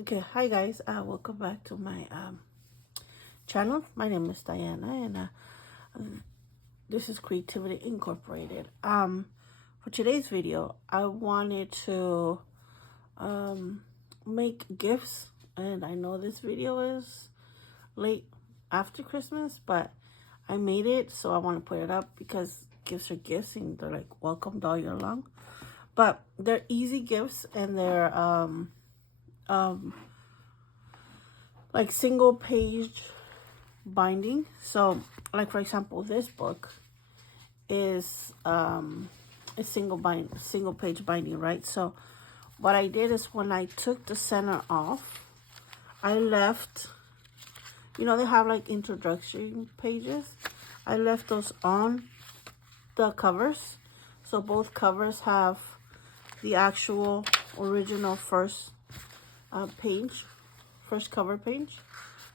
Okay, hi guys. Welcome back to my channel. My name is Diana, and this is Creativity Incorporated. For today's video, I wanted to make gifts, and I know this video is late after Christmas, but I made it, so I want to put it up because gifts are gifts, and they're like welcomed all year long. But they're easy gifts, and they're like single page binding. So like for example, this book is a single page binding, right? So what I did is when I took the center off, I left, they have like introduction pages. I left those on the covers. So both covers have the actual original first cover page.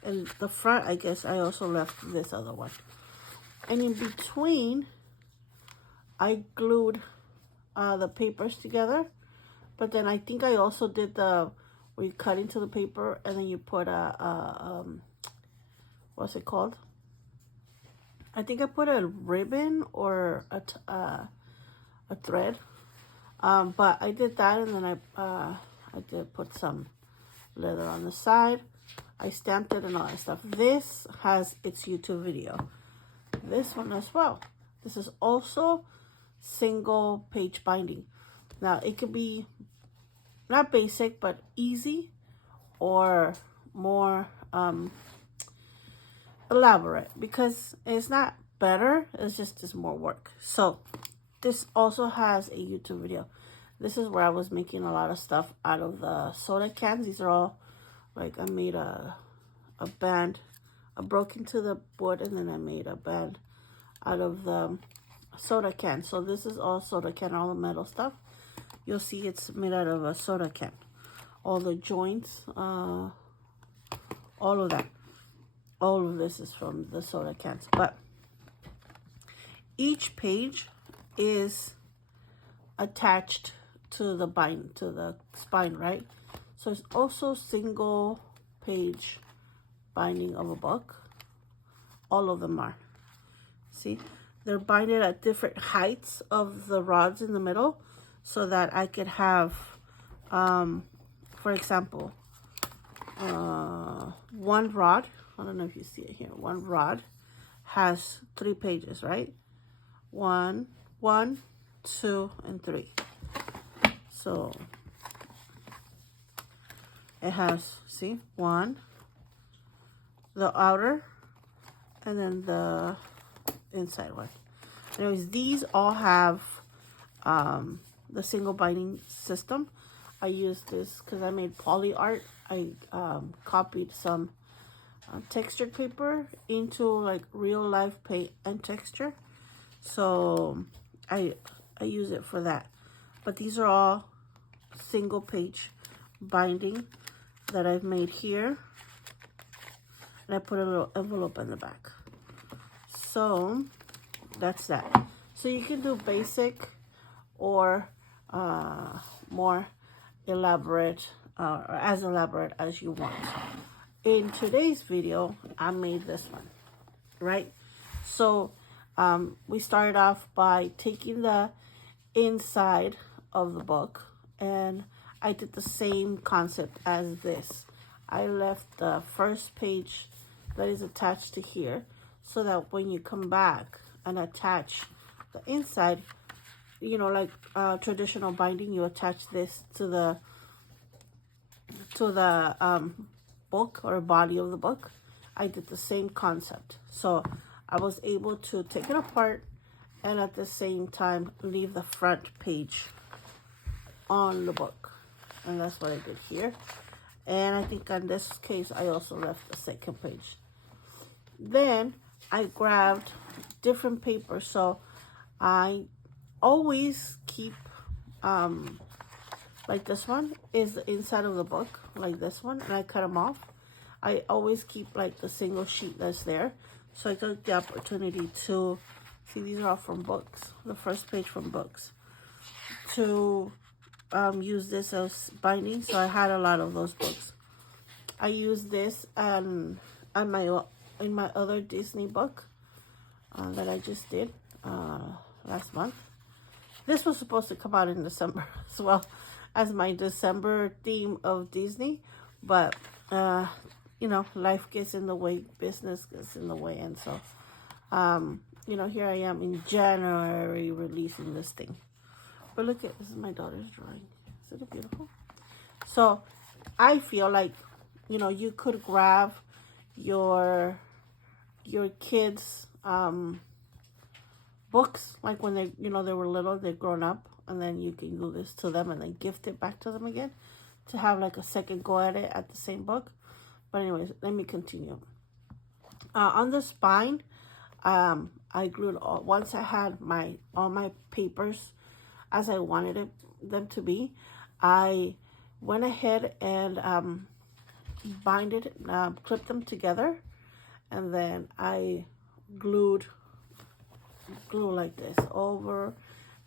And the front, I guess I also left this other one. And in between, I glued the papers together. But then I think I also did where you cut into the paper and then you put what's it called? I think I put a ribbon or a thread. But I did that, and then I did put some leather on the side. I stamped it and all that stuff. This has its YouTube video. This one as well. This is also single page binding. Now it could be not basic, but easy or more elaborate, because it's not better, it's more work. So this also has a YouTube video. This is where I was making a lot of stuff out of the soda cans. These are all like, I made a band. I broke into the wood and then I made a band out of the soda can. So this is all soda can, all the metal stuff. You'll see it's made out of a soda can. All the joints, all of that. All of this is from the soda cans. But each page is attached to the spine, right? So it's also single page binding of a book. All of them are. See, they're binded at different heights of the rods in the middle, so that I could have, for example, one rod. I don't know if you see it here. One rod has 3 pages, right? 1, 2, and 3. So it has, see, 1, the outer, and then the inside one. Anyways, these all have the single binding system. I used this because I made poly art. I copied some textured paper into like real life paint and texture. So I use it for that. But these are all single page binding that I've made here. And I put a little envelope in the back. So that's that. So you can do basic or more elaborate, or as elaborate as you want. In today's video, I made this one, right? So we started off by taking the inside of the book, and I did the same concept as this. I left the first page that is attached to here, so that when you come back and attach the inside, like traditional binding, you attach this to the book or body of the book. I did the same concept. So I was able to take it apart and at the same time leave the front page on the book. And that's what I did here. And I think in this case, I also left the second page. Then I grabbed different paper. So I always keep, like this one is the inside of the book, like this one, and I cut them off. I always keep like the single sheet that's there. So I took the opportunity to, see, these are all from books, the first page from books, to use this as binding. So I had a lot of those books. I used this on in my other Disney book that I just did last month. This was supposed to come out in December as well as my December theme of Disney, but you know, life gets in the way, business gets in the way, and so you know, here I am in January releasing this thing. But look at this is my daughter's drawing. Isn't it beautiful? So I feel like, you know, you could grab your kids books, like when they, you know, they were little, they've grown up, and then you can do this to them and then gift it back to them again to have like a second go at it at the same book. But anyways, let me continue. On the spine, I glued all, once I had all my papers as I wanted them to be, I went ahead and clipped them together, and then I glued glue like this over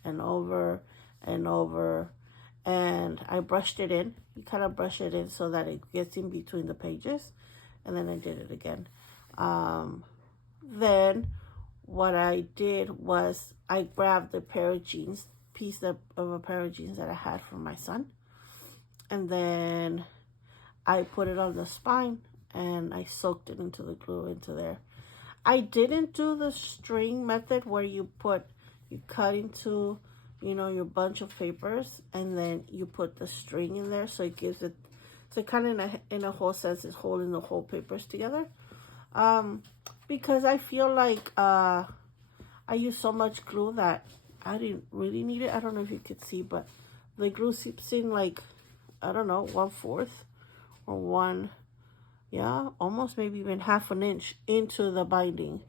and over and over, and I brushed it in. You kind of brush it in so that it gets in between the pages, and then I did it again. Then what I did was I grabbed the pair of jeans, piece of a pair of jeans that I had from my son, and then I put it on the spine and I soaked it into the glue into there. I didn't do the string method where you cut into, you know, your bunch of papers and then you put the string in there, so it gives it, so kind of in a whole sense is holding the whole papers together. Because I feel like I use so much glue that I didn't really need it. I don't know if you could see, but the glue seeps in like, I don't know, 1/4 or one, yeah, almost maybe even 1/2 inch into the binding,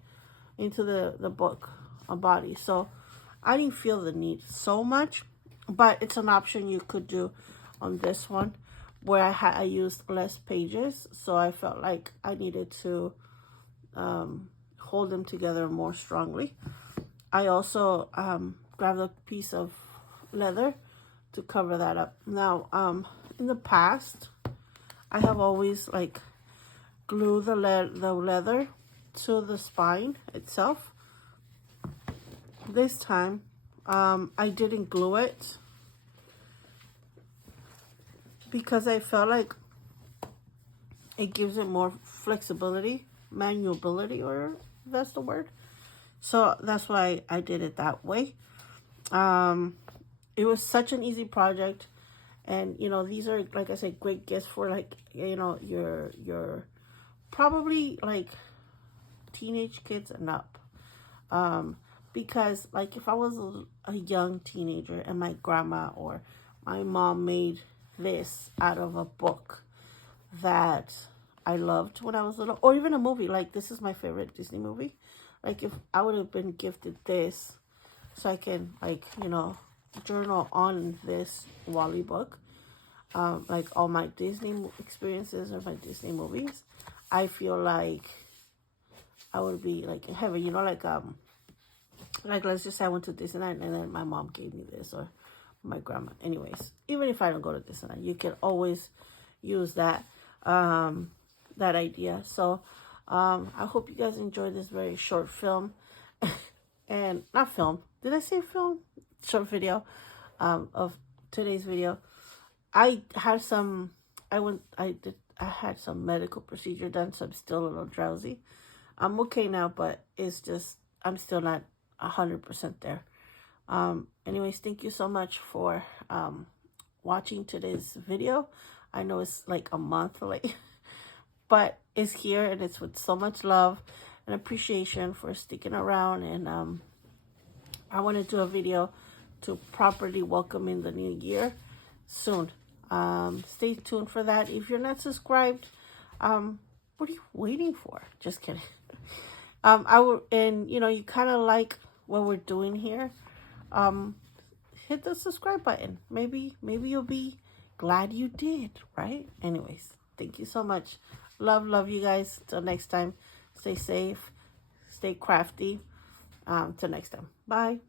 into the book body. So I didn't feel the need so much, but it's an option you could do on this one where I used less pages, so I felt like I needed to hold them together more strongly. I also grabbed a piece of leather to cover that up. Now, in the past, I have always like glued the leather to the spine itself. This time, I didn't glue it because I felt like it gives it more flexibility, maneuverability, or if that's the word. So that's why I did it that way. It was such an easy project, and you know, these are, like I said, great gifts for, like, you know, your probably like teenage kids and up. Because like if I was a young teenager and my grandma or my mom made this out of a book that I loved when I was little, or even a movie, like this is my favorite Disney movie. Like if I would have been gifted this so I can, like, you know, journal on this Wally book, like all my Disney experiences or my Disney movies, I feel like I would be like in heaven, you know, like let's just say I went to Disneyland and then my mom gave me this, or my grandma. Anyways, even if I don't go to Disneyland, you can always use that that idea. So I hope you guys enjoyed this very short film and not film. Did I say film? Short video of today's video. I had some medical procedure done, so I'm still a little drowsy. I'm okay now, but it's just I'm still not 100% there. Anyways, thank you so much for watching today's video. I know it's like a month late, but it's here and it's with so much love and appreciation for sticking around. And I want to do a video to properly welcome in the new year soon. Stay tuned for that. If you're not subscribed, what are you waiting for? Just kidding. And you know, you kind of like what we're doing here, hit the subscribe button. Maybe you'll be glad you did, right? Anyways, thank you so much. Love you guys. Till next time, stay safe, stay crafty. Till next time, bye.